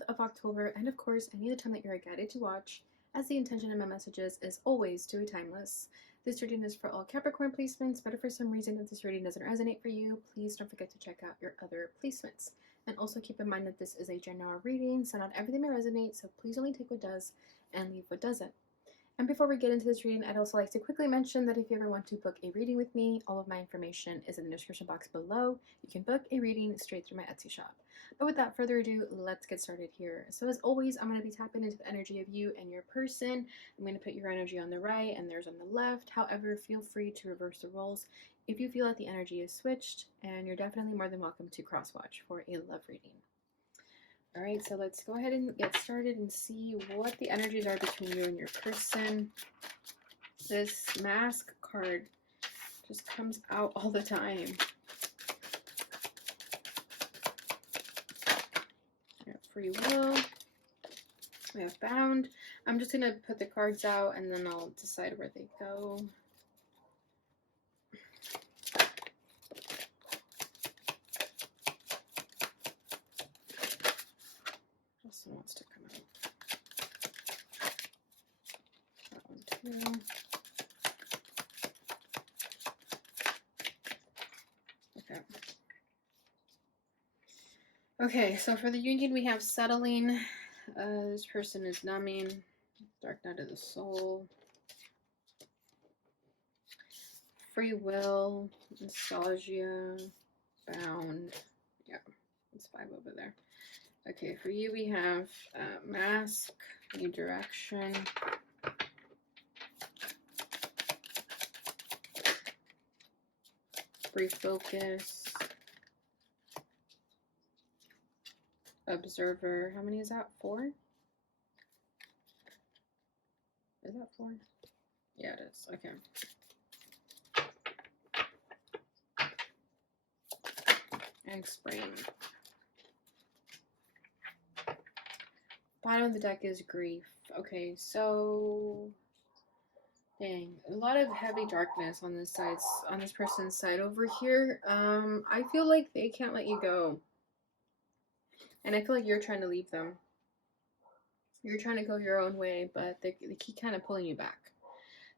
month of October, and of course, any of the time that you're guided to watch, as the intention of my messages is always to be timeless. This reading is for all Capricorn placements, but if for some reason if this reading doesn't resonate for you, please don't forget to check out your other placements. And also keep in mind that this is a general reading, so not everything may resonate, so please only take what does and leave what doesn't. And before we get into this reading, I'd also like to quickly mention that if you ever want to book a reading with me, all of my information is in the description box below. You can book a reading straight through my Etsy shop. But without further ado, let's get started here. So as always, I'm going to be tapping into the energy of you and your person. I'm going to put your energy on the right and theirs on the left. However, feel free to reverse the roles if you feel that the energy is switched, and you're definitely more than welcome to cross-watch for a love reading. All right, so let's go ahead and get started and see what the energies are between you and your person. This mask card just comes out all the time. We have free will. We have bound. I'm just going to put the cards out and then I'll decide where they go. Justin wants to come out. That one too. Okay. Okay, so for the union we have settling. This person is numbing. Dark night of the soul. Free will. Nostalgia. Bound. Yeah, it's 5 over there. Okay, for you we have mask, new direction, brief focus, observer. How many is that? 4? Is that 4? Yeah, it is. Okay. And spring. Bottom of the deck is grief. Okay, so dang, a lot of heavy darkness on this side, on this person's side over here. I feel like they can't let you go, and I feel like you're trying to leave them. You're trying to go your own way, but they keep kind of pulling you back.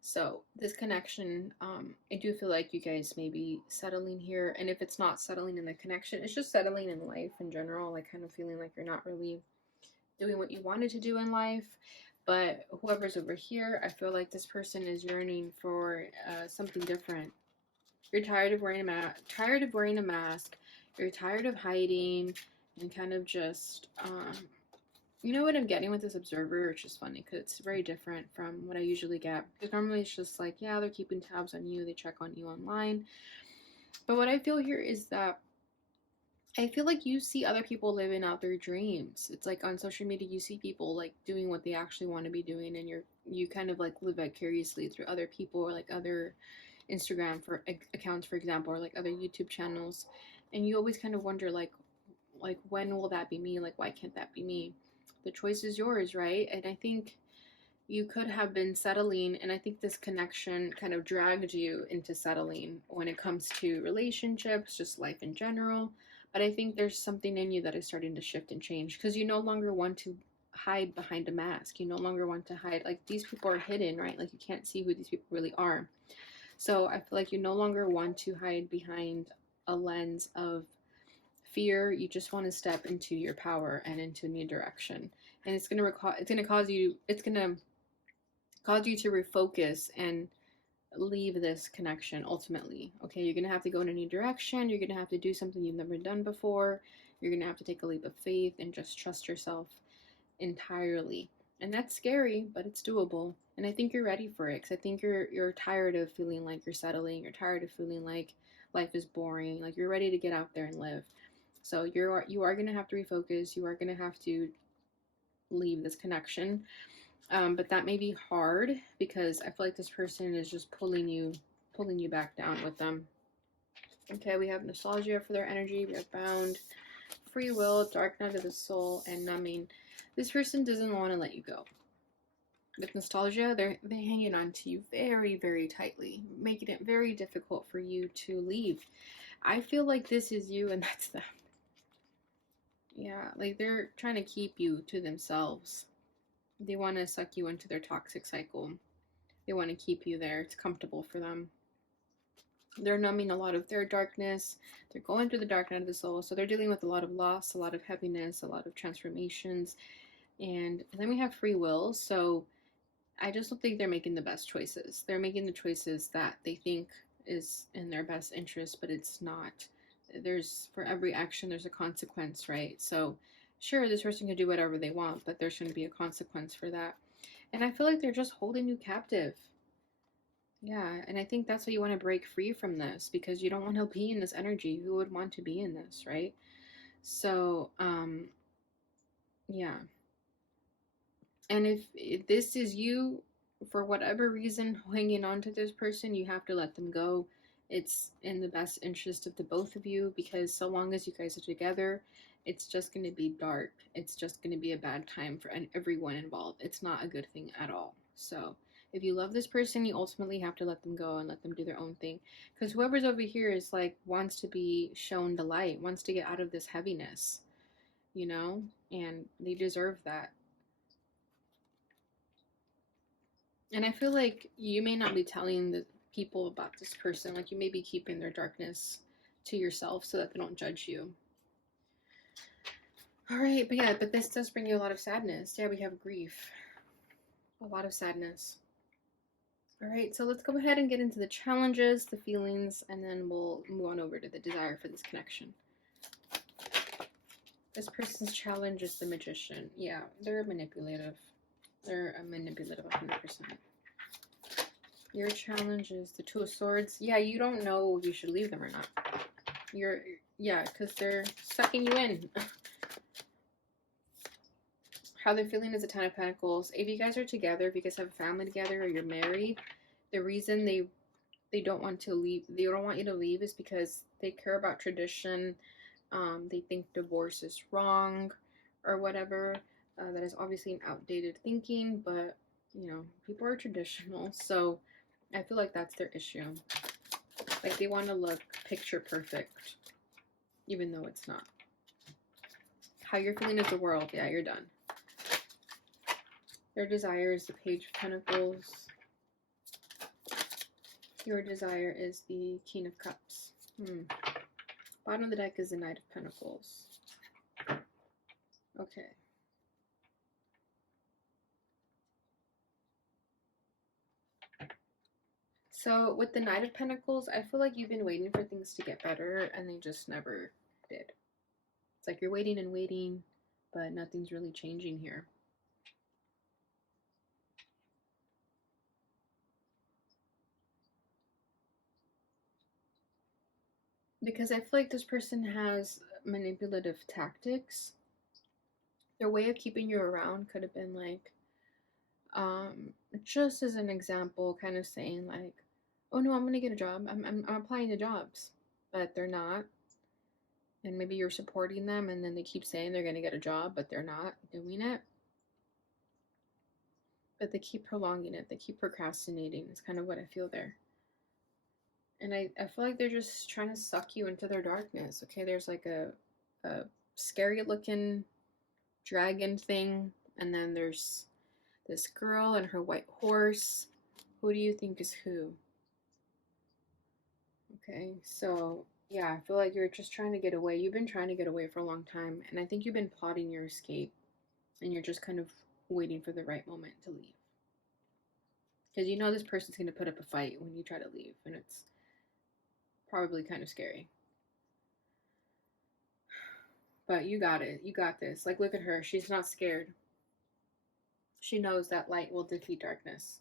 So this connection, I do feel like you guys may be settling here, and if it's not settling in the connection, it's just settling in life in general, like kind of feeling like you're not really doing what you wanted to do in life. But whoever's over here, I feel like this person is yearning for something different. You're tired of wearing a mask. You're tired of hiding and kind of just, you know what I'm getting with this observer? It's just funny because it's very different from what I usually get. Because normally it's just like, yeah, they're keeping tabs on you. They check on you online. But what I feel here is that I feel like you see other people living out their dreams. It's like on social media, you see people like doing what they actually want to be doing, and you kind of like live vicariously through other people, or like other Instagram for accounts, for example, or like other YouTube channels, and you always kind of wonder like when will that be me? Like, why can't that be me? The choice is yours, right? And I think you could have been settling, and I think this connection kind of dragged you into settling when it comes to relationships, just life in general. But I think there's something in you that is starting to shift and change, because you no longer want to hide behind a mask. You no longer want to hide. Like, these people are hidden, right? Like, you can't see who these people really are. So I feel like you no longer want to hide behind a lens of fear. You just want to step into your power and into a new direction. And it's gonna cause you to refocus and leave this connection ultimately. Okay, you're gonna have to go in a new direction. You're gonna have to do something you've never done before. You're gonna have to take a leap of faith and just trust yourself entirely. And that's scary, but it's doable. And I think you're ready for it, because I think you're tired of feeling like you're settling. You're tired of feeling like life is boring. Like, you're ready to get out there and live. So you are gonna have to refocus. You are gonna have to leave this connection. But that may be hard, because I feel like this person is just pulling you back down with them. Okay, we have nostalgia for their energy. We have bound, free will, dark night of the soul, and numbing. This person doesn't want to let you go. With nostalgia, they're hanging on to you very, very tightly, making it very difficult for you to leave. I feel like this is you and that's them. Yeah, like they're trying to keep you to themselves. They want to suck you into their toxic cycle. They want to keep you there. It's comfortable for them. They're numbing a lot of their darkness. They're going through the dark night of the soul. So they're dealing with a lot of loss, a lot of heaviness, a lot of transformations. And then we have free will. So I just don't think they're making the best choices. They're making the choices that they think is in their best interest, but it's not. There's, for every action, there's a consequence, right? So sure, this person can do whatever they want, but there's going to be a consequence for that. And I feel like they're just holding you captive. Yeah, and I think that's why you want to break free from this, because you don't want to be in this energy. Who would want to be in this, right? So, yeah. And if this is you, for whatever reason, hanging on to this person, you have to let them go. It's in the best interest of the both of you, because so long as you guys are together, it's just going to be dark. It's just going to be a bad time for everyone involved. It's not a good thing at all. So if you love this person, you ultimately have to let them go and let them do their own thing. Because whoever's over here is like, wants to be shown the light, wants to get out of this heaviness, you know? And they deserve that. And I feel like you may not be telling the people about this person. Like, you may be keeping their darkness to yourself so that they don't judge you. All right, but yeah, but this does bring you a lot of sadness. Yeah, we have grief. A lot of sadness. All right, so let's go ahead and get into the challenges, the feelings, and then we'll move on over to the desire for this connection. This person's challenge is the Magician. Yeah, they're manipulative. They're a manipulative 100%. Your challenge is the Two of Swords. Yeah, you don't know if you should leave them or not. Yeah, because they're sucking you in. How they're feeling is a Ten of Pentacles. If you guys are together, if you guys have a family together, or you're married, the reason they don't want to leave, they don't want you to leave, is because they care about tradition. They think divorce is wrong, or whatever. That is obviously an outdated thinking, but you know, people are traditional, so I feel like that's their issue. Like, they want to look picture perfect, even though it's not. How you're feeling is the World. Yeah, you're done. Their desire is the Page of Pentacles. Your desire is the King of Cups. Bottom of the deck is the Knight of Pentacles. Okay. So with the Knight of Pentacles, I feel like you've been waiting for things to get better, and they just never did. It's like you're waiting and waiting, but nothing's really changing here. Because I feel like this person has manipulative tactics. Their way of keeping you around could have been like, just as an example, kind of saying like, oh no, I'm gonna get a job. I'm applying to jobs, but they're not. And maybe you're supporting them, and then they keep saying they're gonna get a job, but they're not doing it. But they keep prolonging it. They keep procrastinating. It's kind of what I feel there. And I feel like they're just trying to suck you into their darkness. Okay, there's like a scary looking dragon thing, and then there's this girl and her white horse. Who do you think is who? Okay, so yeah, I feel like you're just trying to get away. You've been trying to get away for a long time, and I think you've been plotting your escape, and you're just kind of waiting for the right moment to leave. Because you know this person's going to put up a fight when you try to leave, and it's probably kind of scary. But you got it. You got this. Like, look at her. She's not scared. She knows that light will defeat darkness.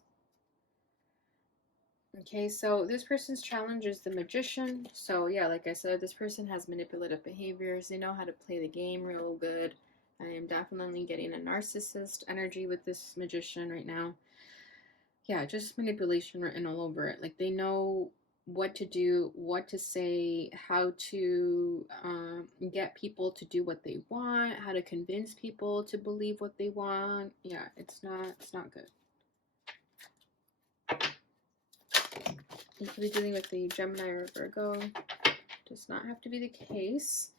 Okay, so this person's challenge is the Magician. So yeah, like I said, this person has manipulative behaviors. They know how to play the game real good. I am definitely getting a narcissist energy with this Magician right now. Yeah, just manipulation written all over it. Like, they know what to do, what to say, how to get people to do what they want, how to convince people to believe what they want. Yeah, it's not good. You could be dealing with a Gemini or Virgo. Does not have to be the case.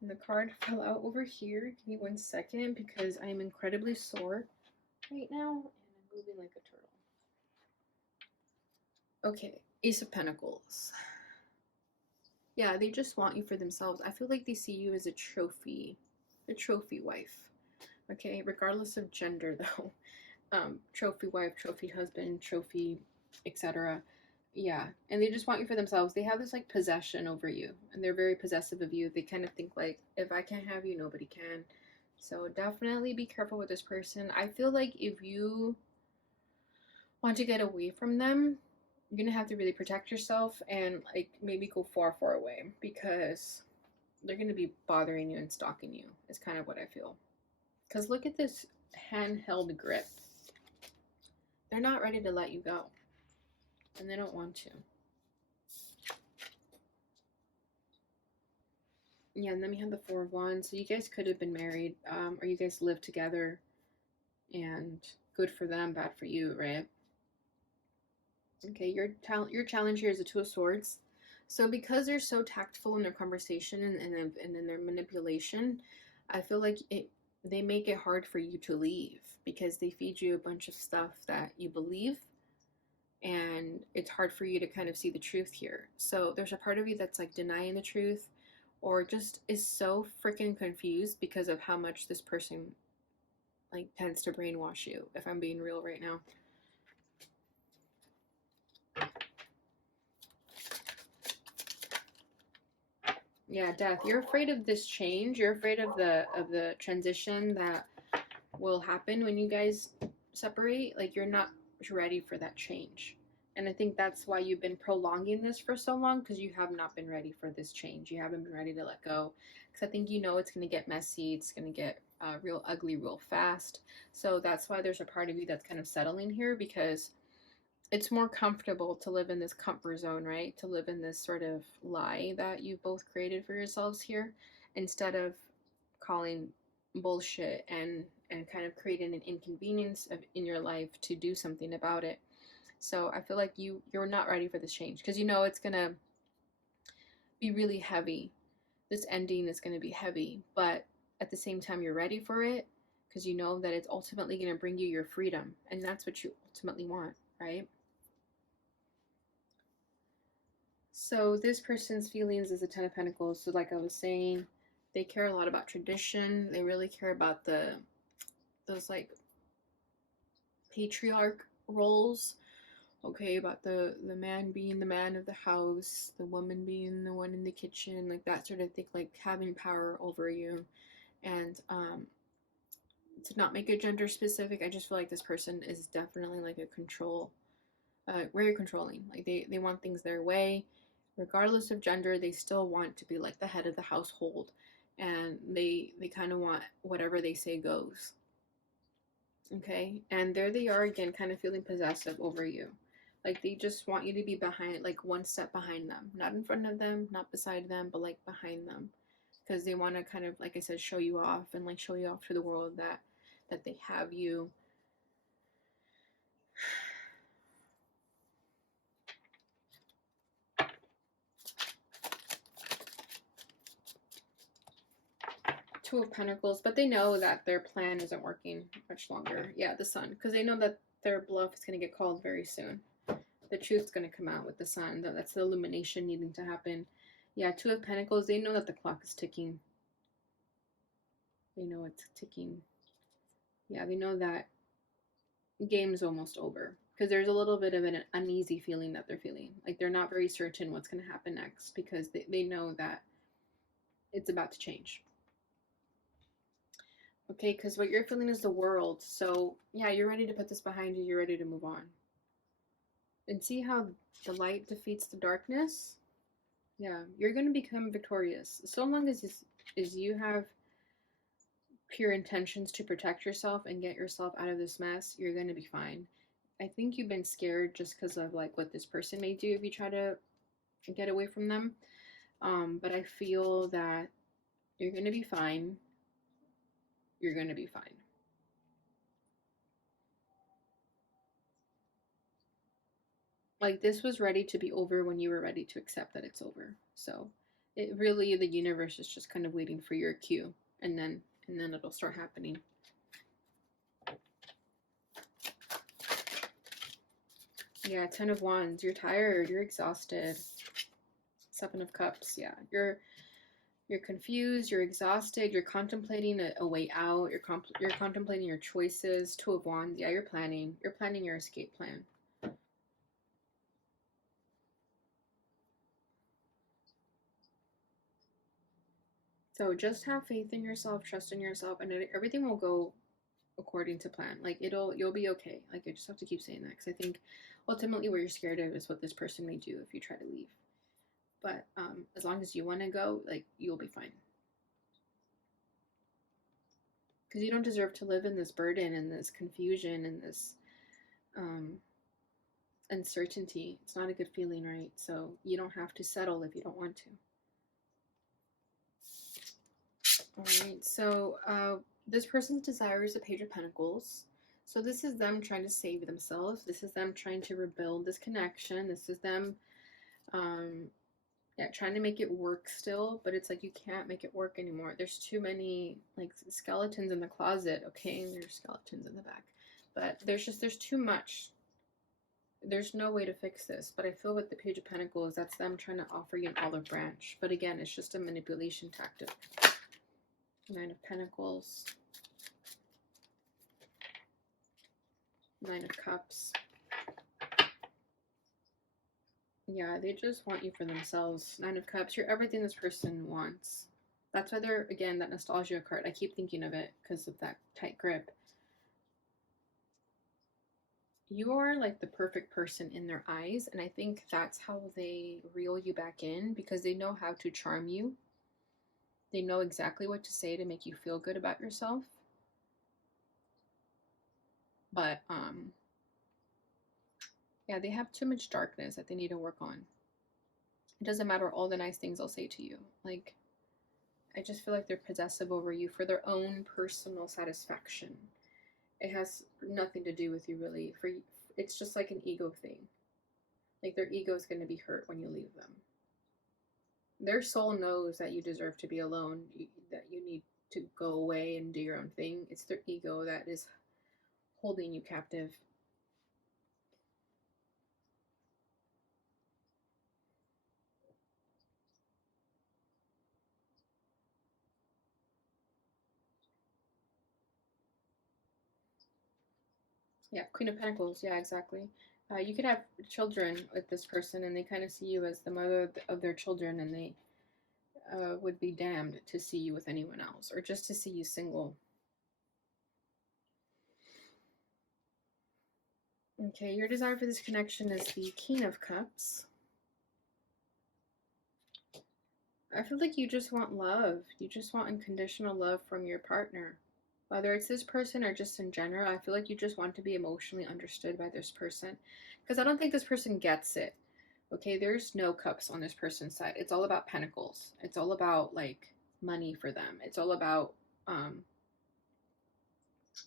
And the card fell out over here. Give me 1 second because I am incredibly sore right now and I'm moving like a turtle. Okay, Ace of Pentacles. Yeah, they just want you for themselves. I feel like they see you as a trophy wife. Okay, regardless of gender though. Trophy wife, trophy husband, trophy, etc. Yeah, and they just want you for themselves. They have this like possession over you, and they're very possessive of you. They kind of think like, if I can't have you, nobody can. So definitely be careful with this person. I feel like if you want to get away from them, you're gonna have to really protect yourself and like maybe go far, far away because they're gonna be bothering you and stalking you. Is kind of what I feel. Because look at this handheld grip. They're not ready to let you go, and they don't want to. Yeah, and then we have the Four of Wands. So you guys could have been married, or you guys live together, and good for them, bad for you, right? Okay, your challenge here is the Two of Swords. So because they're so tactful in their conversation and in their manipulation, I feel like they make it hard for you to leave because they feed you a bunch of stuff that you believe, and it's hard for you to kind of see the truth here. So there's a part of you that's like denying the truth or just is so freaking confused because of how much this person like tends to brainwash you, if I'm being real right now. Yeah, Death. You're afraid of this change. You're afraid of the transition that will happen when you guys separate. Like you're not ready for that change. And I think that's why you've been prolonging this for so long, because you have not been ready for this change. You haven't been ready to let go. Because I think you know it's going to get messy. It's going to get real ugly real fast. So that's why there's a part of you that's kind of settling here, because it's more comfortable to live in this comfort zone, right? To live in this sort of lie that you've both created for yourselves here, instead of calling bullshit and kind of creating an inconvenience in your life to do something about it. So I feel like you're not ready for this change because you know it's gonna be really heavy. This ending is gonna be heavy, but at the same time you're ready for it because you know that it's ultimately gonna bring you your freedom, and that's what you ultimately want, right? So this person's feelings is the Ten of Pentacles. So like I was saying, they care a lot about tradition. They really care about those like patriarch roles. Okay, about the man being the man of the house, the woman being the one in the kitchen, like that sort of thing, like having power over you. And to not make it gender specific, I just feel like this person is definitely like a control, very controlling. Like they want things their way. Regardless of gender, they still want to be like the head of the household, and they kind of want whatever they say goes. Okay, and there they are again, kind of feeling possessive over you. Like they just want you to be behind, like one step behind them, not in front of them, not beside them, but like behind them, because they want to kind of, like I said, show you off and like show you off to the world that they have you. Two of Pentacles, but they know that their plan isn't working much longer. Yeah, the Sun, because they know that their bluff is going to get called very soon. The truth's going to come out with the Sun. That's the illumination needing to happen. Yeah, Two of Pentacles, they know that the clock is ticking. They know it's ticking. Yeah, they know that game's almost over. Because there's a little bit of an uneasy feeling that they're feeling. Like they're not very certain what's going to happen next because they know that it's about to change. Okay, because what you're feeling is the world. So, yeah, you're ready to put this behind you. You're ready to move on. And see how the light defeats the darkness? Yeah, you're going to become victorious. So long as you have pure intentions to protect yourself and get yourself out of this mess, you're going to be fine. I think you've been scared just because of like what this person may do if you try to get away from them. But I feel that you're going to be fine. You're going to be fine. Like this was ready to be over when you were ready to accept that it's over. So It really, the universe is just kind of waiting for your cue, and then it'll start happening. Yeah, 10 of Wands. You're tired. You're exhausted. 7 of Cups. Yeah, you're confused. You're exhausted. You're contemplating a way out. You're contemplating your choices. 2 of Wands. Yeah, you're planning. You're planning your escape plan. So just have faith in yourself, trust in yourself, and everything will go according to plan. Like you'll be okay. Like I just have to keep saying that because I think ultimately what you're scared of is what this person may do if you try to leave. But as long as you want to go, like you'll be fine. Because you don't deserve to live in this burden and this confusion and this uncertainty. It's not a good feeling, right? So you don't have to settle if you don't want to. All right, so this person's desire is a Page of Pentacles. So this is them trying to save themselves. This is them trying to rebuild this connection. This is them trying to make it work still, but it's like you can't make it work anymore. There's too many like skeletons in the closet, okay? And there's skeletons in the back. But there's too much. There's no way to fix this. But I feel with the Page of Pentacles, that's them trying to offer you an olive branch. But again, it's just a manipulation tactic. 9 of Pentacles. 9 of Cups. Yeah, they just want you for themselves. 9 of Cups. You're everything this person wants. That's why they're, again, that nostalgia card. I keep thinking of it because of that tight grip. You are like the perfect person in their eyes. And I think that's how they reel you back in because they know how to charm you. They know exactly what to say to make you feel good about yourself. But, yeah, they have too much darkness that they need to work on. It doesn't matter all the nice things they'll say to you. Like, I just feel like they're possessive over you for their own personal satisfaction. It has nothing to do with you, really. It's just like an ego thing. Like, their ego is going to be hurt when you leave them. Their soul knows that you deserve to be alone, that you need to go away and do your own thing. It's their ego that is holding you captive. Yeah, Queen of Pentacles. Yeah, exactly. You could have children with this person, and they kind of see you as the mother of their children, and they would be damned to see you with anyone else, or just to see you single. Okay, your desire for this connection is the King of Cups. I feel like you just want love. You just want unconditional love from your partner. Whether it's this person or just in general, I feel like you just want to be emotionally understood by this person. Because I don't think this person gets it. Okay, there's no cups on this person's side. It's all about pentacles. It's all about like money for them. It's all about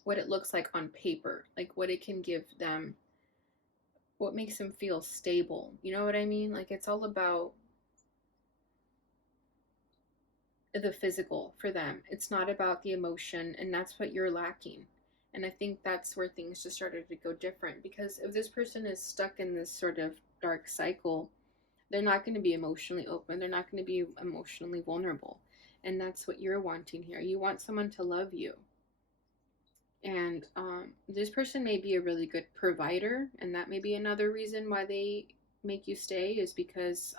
what it looks like on paper, like what it can give them, what makes them feel stable. You know what I mean? Like it's all about the physical for them. It's not about the emotion, and that's what you're lacking. And I think that's where things just started to go different, because if this person is stuck in this sort of dark cycle, they're not going to be emotionally open. They're not going to be emotionally vulnerable. And that's what you're wanting here. You want someone to love you. And this person may be a really good provider, and that may be another reason why they make you stay, is because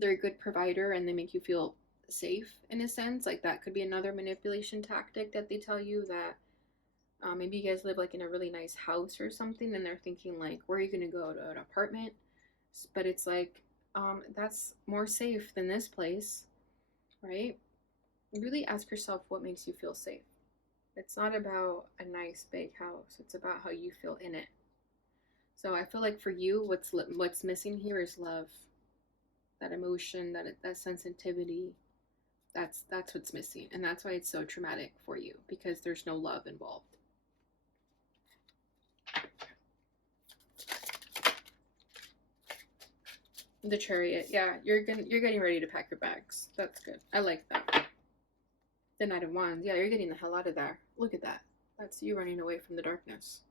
they're a good provider and they make you feel safe in a sense. Like that could be another manipulation tactic that they tell you that maybe you guys live like in a really nice house or something, and they're thinking like, where are you going to go, to an apartment? But it's like, that's more safe than this place, right? Really ask yourself what makes you feel safe. It's not about a nice big house. It's about how you feel in it. So I feel like for you, what's missing here is love. That emotion, that sensitivity, that's what's missing, and that's why it's so traumatic for you, because there's no love involved. The Chariot. Yeah, you're getting ready to pack your bags. That's good. I like that. The Knight of Wands. Yeah, you're getting the hell out of there. Look at that. That's you running away from the darkness.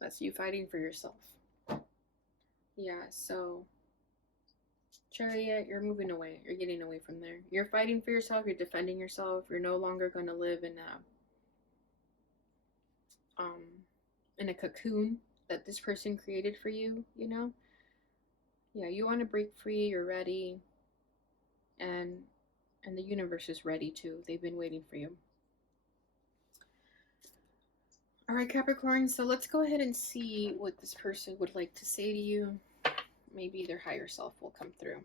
That's you fighting for yourself. Yeah, so Chariot, you're moving away. You're getting away from there. You're fighting for yourself. You're defending yourself. You're no longer going to live in a cocoon that this person created for you, you know? Yeah, you want to break free. You're ready. And the universe is ready too. They've been waiting for you. All right, Capricorn, so let's go ahead and see what this person would like to say to you. Maybe their higher self will come through.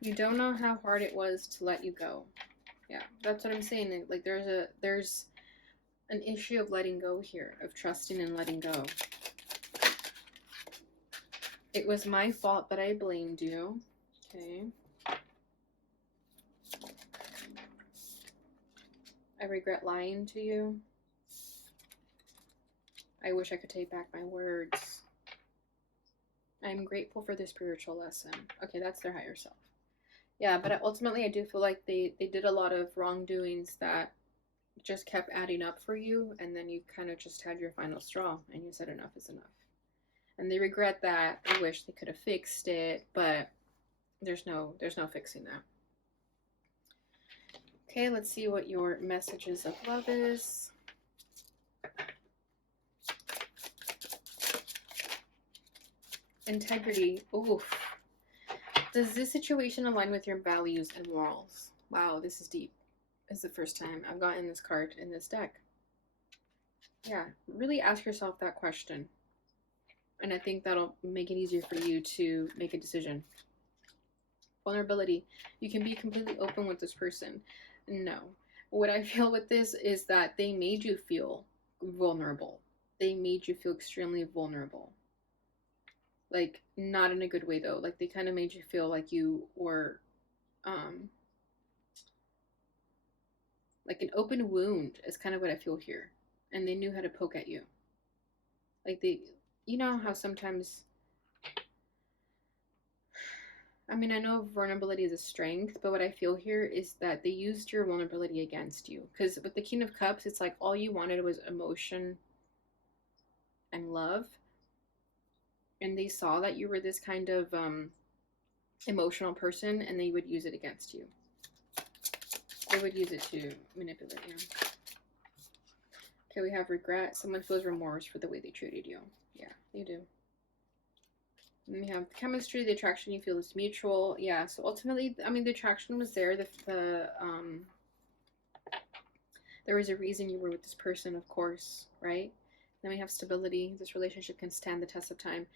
You don't know how hard it was to let you go. Yeah, that's what I'm saying. Like there's an issue of letting go here, of trusting and letting go. It was my fault, but I blamed you. Okay. I regret lying to you. I wish I could take back my words. I'm grateful for the spiritual lesson. Okay, that's their higher self. Yeah, but ultimately I do feel like they did a lot of wrongdoings that just kept adding up for you, and then you kind of just had your final straw and you said enough is enough. And they regret that. They wish they could have fixed it, but there's no fixing that. Okay, let's see what your messages of love is. Integrity. Oof. Does this situation align with your values and morals? Wow, this is deep. It's the first time I've gotten this card in this deck. Yeah, really ask yourself that question. And I think that'll make it easier for you to make a decision. Vulnerability. You can be completely open with this person. No. What I feel with this is that they made you feel vulnerable. They made you feel extremely vulnerable. Like, not in a good way, though. Like, they kind of made you feel like you were, like an open wound is kind of what I feel here. And they knew how to poke at you. Like, you know how sometimes, I mean, I know vulnerability is a strength, but what I feel here is that they used your vulnerability against you. Because with the King of Cups, it's like all you wanted was emotion and love. And they saw that you were this kind of emotional person, and they would use it against you. They would use it to manipulate you. Okay, we have regret. Someone feels remorse for the way they treated you. Yeah, they do. And we have the chemistry, the attraction you feel is mutual. Yeah, so ultimately, I mean, the attraction was there. There was a reason you were with this person, of course, right? Then we have stability. This relationship can stand the test of time.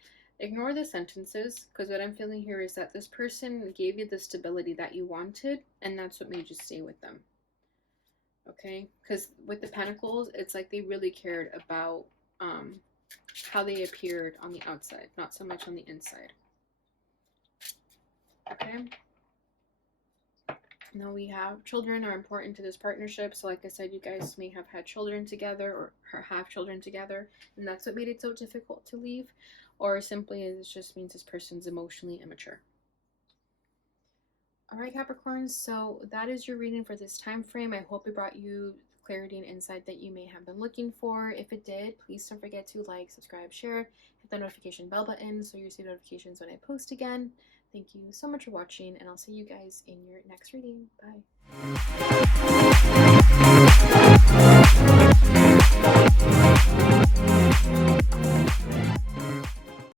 Ignore the sentences, because what I'm feeling here is that this person gave you the stability that you wanted, and that's what made you stay with them. Okay? Because with the Pentacles, it's like they really cared about how they appeared on the outside, not so much on the inside. Okay? Now we have children are important to this partnership. So like I said, you guys may have had children together or have children together, and that's what made it so difficult to leave. Or simply it just means this person's emotionally immature. All right, Capricorn, so that is your reading for this time frame. I hope it brought you clarity and insight that you may have been looking for. If it did, please don't forget to like, subscribe, share, hit the notification bell button so you receive notifications when I post again. Thank you so much for watching, and I'll see you guys in your next reading. Bye.